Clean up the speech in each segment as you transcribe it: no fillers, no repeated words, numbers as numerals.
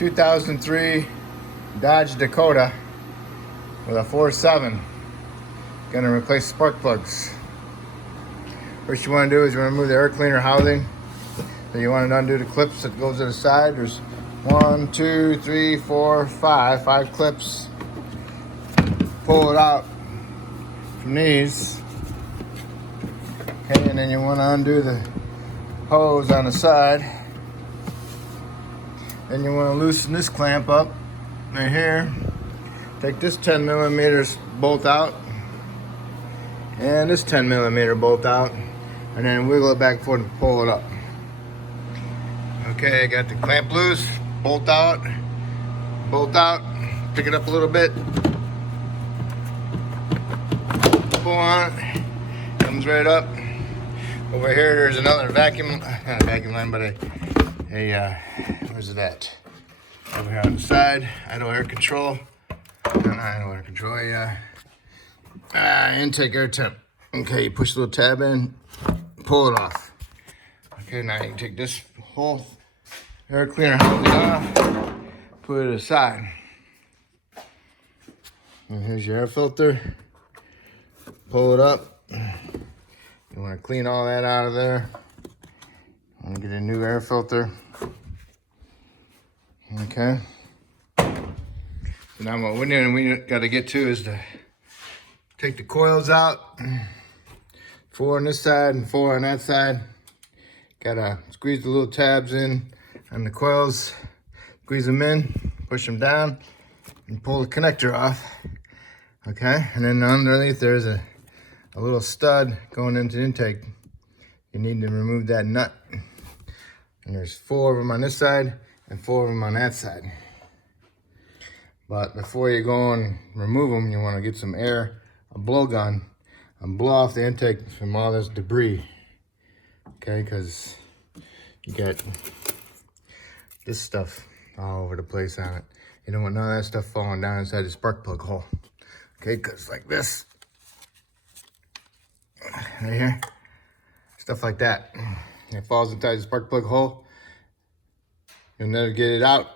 2003 Dodge Dakota with a 4.7. Gonna replace spark plugs. First you want to do is you want to remove the air cleaner housing. So you want to undo the clips that goes to the side. There's 1, 2, 3, 4, 5 clips. Pull it out from these. Okay, and then you want to undo the hose on the side. Then you want to loosen this clamp up right here. Take this 10 millimeters bolt out and this 10 millimeter bolt out, and then wiggle it back and forth and pull it up. Okay, I got the clamp loose, bolt out, pick it up a little bit, pull on it, comes right up. Over here, there's another vacuum, not a vacuum line, but where's it at? Over here on the side, idle air control. Not idle air control, intake air temp. Okay, you push the little tab in, pull it off. Okay, now you can take this whole air cleaner housing off, put it aside. And here's your air filter. Pull it up. You want to clean all that out of there. I'm gonna get a new air filter. Okay. So now what we got to get to is to take the coils out. 4 on this side and 4 on that side. Gotta squeeze the little tabs in on the coils. Squeeze them in, push them down, and pull the connector off. Okay, and then underneath there's a little stud going into the intake. You need to remove that nut. And there's 4 of them on this side and 4 of them on that side. But before you go and remove them, you want to get some air, a blowgun, and blow off the intake from all this debris. Okay, because you got this stuff all over the place on it. You don't want none of that stuff falling down inside the spark plug hole. Okay, because like this, right here, stuff like that. It falls inside the spark plug hole. You'll never get it out,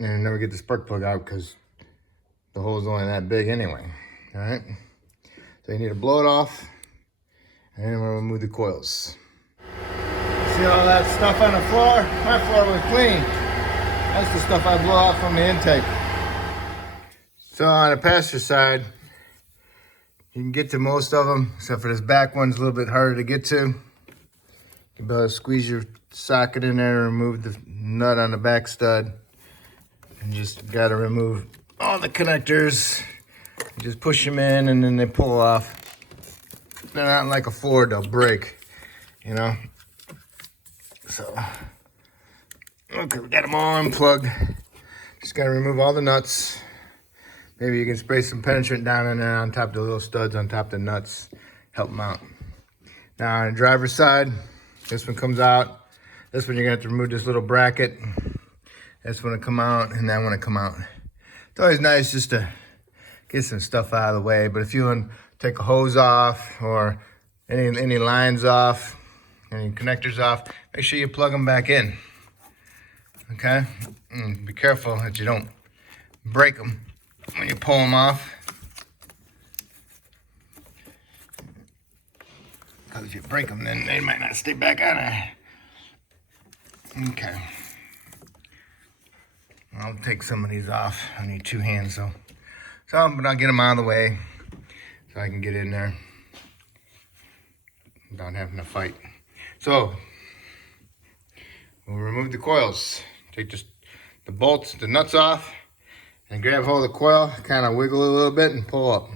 and you'll never get the spark plug out because the hole's only that big anyway. All right, so you need to blow it off, and then we'll remove the coils. See all that stuff on the floor? My floor was clean. That's the stuff I blow off from the intake. So on the passenger side, you can get to most of them, except for this back one's a little bit harder to get to. You better squeeze your socket in there and remove the nut on the back stud. And just gotta remove all the connectors. You just push them in and then they pull off. They're not like a Ford, they'll break, you know? So, okay, we got them all unplugged. Just gotta remove all the nuts. Maybe you can spray some penetrant down in there on top of the little studs, on top of the nuts. Help them out. Now on the driver's side, this one comes out. This one you're gonna have to remove this little bracket. This one will come out and that one will come out. It's always nice just to get some stuff out of the way, but if you want to take a hose off or any lines off, any connectors off, make sure you plug them back in. Okay? And be careful that you don't break them when you pull them off. Because if you break them, then they might not stay back on there. Okay. I'll take some of these off. I need 2 hands, but I'll get them out of the way so I can get in there without having to fight. So, we'll remove the coils. Take the bolts, the nuts off, and grab hold of the coil, kind of wiggle it a little bit and pull up.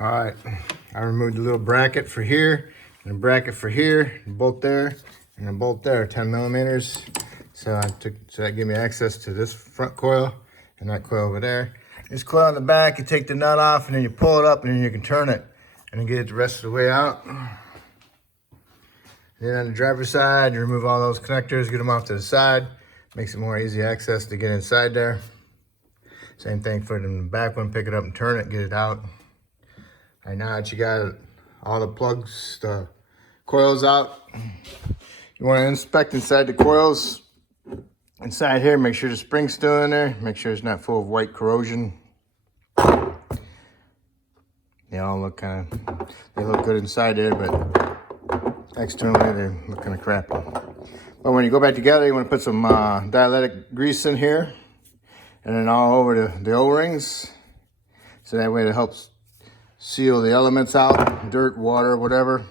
All right, I removed the little bracket for here, and a bracket for here, a bolt there, and a bolt there, 10 millimeters. So that gave me access to this front coil and that coil over there. This coil in the back, you take the nut off and then you pull it up and then you can turn it and then get it the rest of the way out. Then on the driver's side, you remove all those connectors, get them off to the side. Makes it more easy access to get inside there. Same thing for the back one, pick it up and turn it, get it out. All right, now that you got all the plugs, the coils out, you want to inspect inside the coils. Inside here, make sure the spring's still in there. Make sure it's not full of white corrosion. They all look they look good inside there, but externally they look kind of crappy. But when you go back together, you want to put some dielectric grease in here, and then all over the O-rings. So that way it helps seal the elements out, dirt, water, whatever.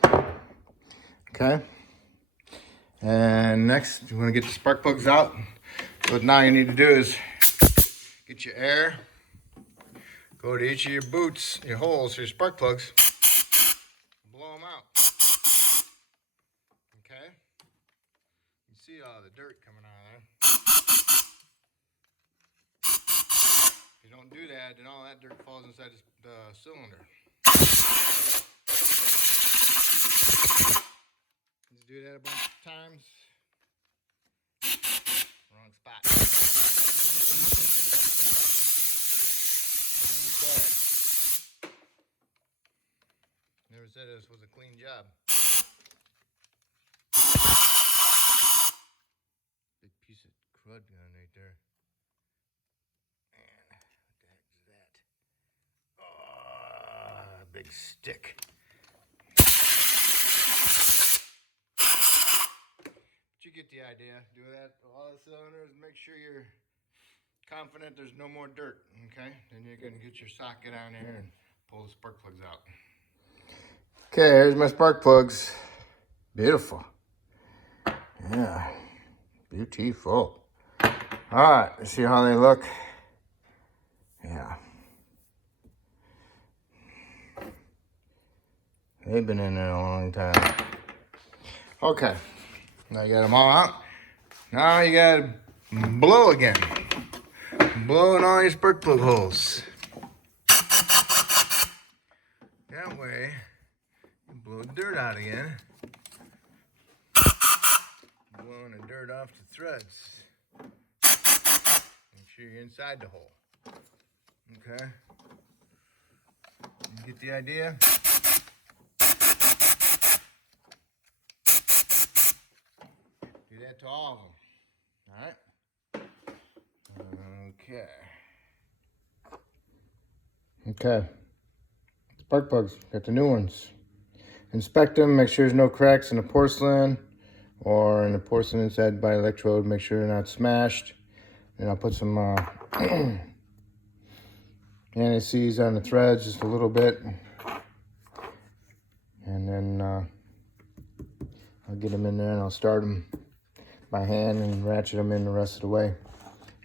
Okay. And next, you want to get the spark plugs out. So what now you need to do is get your air, go to each of your boots, your holes for your spark plugs, blow them out. Okay? You see all the dirt coming out of there. If you don't do that, then all that dirt falls inside the cylinder. Just do that a bunch of times. Wrong spot. Okay. Never said this was a clean job. Big piece of crud going right there. Man, what the heck is that? Oh, a big stick. But you get the idea. Do that to all the cylinders. Make sure you're confident there's no more dirt. Okay? Then you're going to get your socket on here and pull the spark plugs out. Okay, here's my spark plugs. Beautiful. Yeah, beautiful. All right, let's see how they look. Yeah. They've been in there a long time. Okay, now you got them all out. Now you got to blow again. Blow in all your spark plug holes. That way, you blow dirt out again. Blowing the dirt off the threads. Make sure you're inside the hole. Okay? You get the idea? Do that to all of them. Alright? Okay. Okay. Spark plugs. Got the new ones. Inspect them. Make sure there's no cracks in the porcelain or in the porcelain inside by electrode. Make sure they're not smashed. And I'll put some anti-seize on the threads just a little bit. And then I'll get them in there and I'll start them by hand and ratchet them in the rest of the way.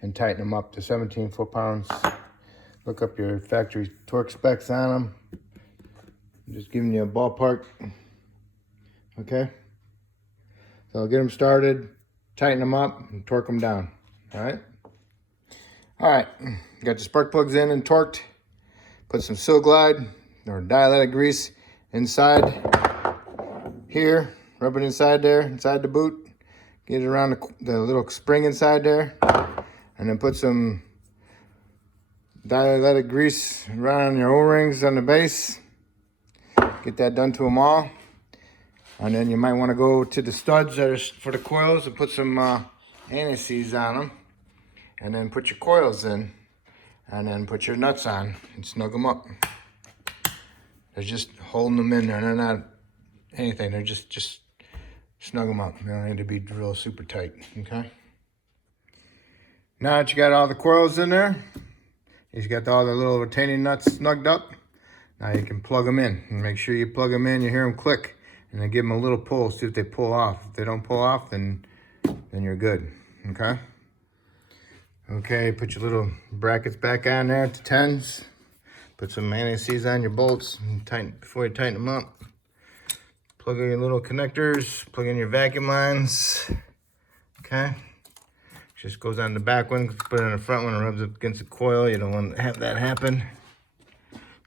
And tighten them up to 17 foot-pounds. Look up your factory torque specs on them. I'm just giving you a ballpark. Okay? So I'll get them started, tighten them up, and torque them down. Alright? Alright, got the spark plugs in and torqued. Put some Sil Glide or dielectric grease inside here. Rub it inside there, inside the boot. Get it around the little spring inside there. And then put some dielectric grease around your O-rings on the base. Get that done to them all. And then you might want to go to the studs that are for the coils and put some anti-seize on them. And then put your coils in. And then put your nuts on and snug them up. They're just holding them in there. They're not anything. They're just snug them up. They don't need to be drilled super tight. Okay? Now that you got all the coils in there, you've got all the little retaining nuts snugged up. Now you can plug them in. And make sure you plug them in, you hear them click. And then give them a little pull, see if they pull off. If they don't pull off, then you're good. Okay? Okay, put your little brackets back on there to 10s. Put some anti-seize on your bolts and tighten before you tighten them up. Plug in your little connectors, plug in your vacuum lines. Okay? Just goes on the back one, put it on the front one and rubs up against the coil. You don't want to have that happen.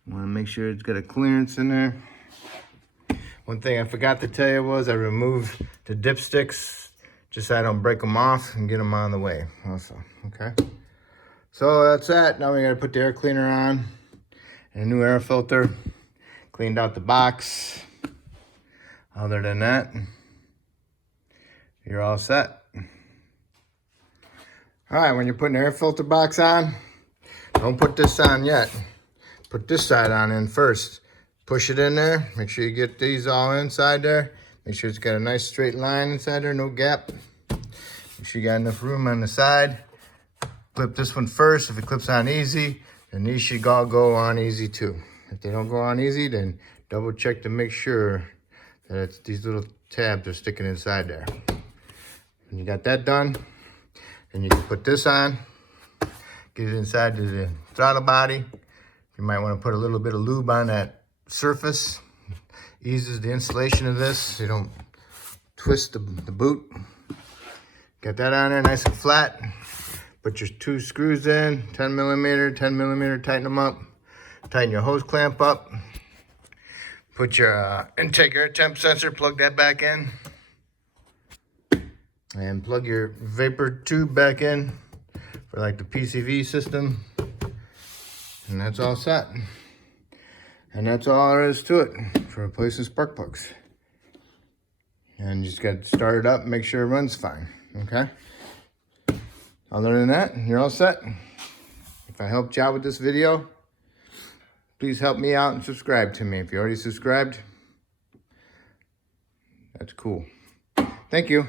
You want to make sure it's got a clearance in there. One thing I forgot to tell you was I removed the dipsticks just so I don't break them off and get them on the way also, okay? So that's that. Now we gotta put the air cleaner on and a new air filter. Cleaned out the box. Other than that, you're all set. All right, when you're putting the air filter box on, don't put this on yet. Put this side on in first. Push it in there. Make sure you get these all inside there. Make sure it's got a nice straight line inside there, no gap. Make sure you got enough room on the side. Clip this one first. If it clips on easy, then these should all go on easy too. If they don't go on easy, then double check to make sure that these little tabs are sticking inside there. When you got that done, then you can put this on, get it inside to the throttle body. You might want to put a little bit of lube on that surface. Eases the installation of this so you don't twist the boot. Got that on there nice and flat. Put your 2 screws in, 10 millimeter, tighten them up. Tighten your hose clamp up. Put your intake air temp sensor, plug that back in. And plug your vapor tube back in for like the PCV system. And that's all set. And that's all there is to it for replacing spark plugs. And you just got to start it up and make sure it runs fine, okay? Other than that, you're all set. If I helped you out with this video, please help me out and subscribe to me. If you already subscribed, that's cool. Thank you.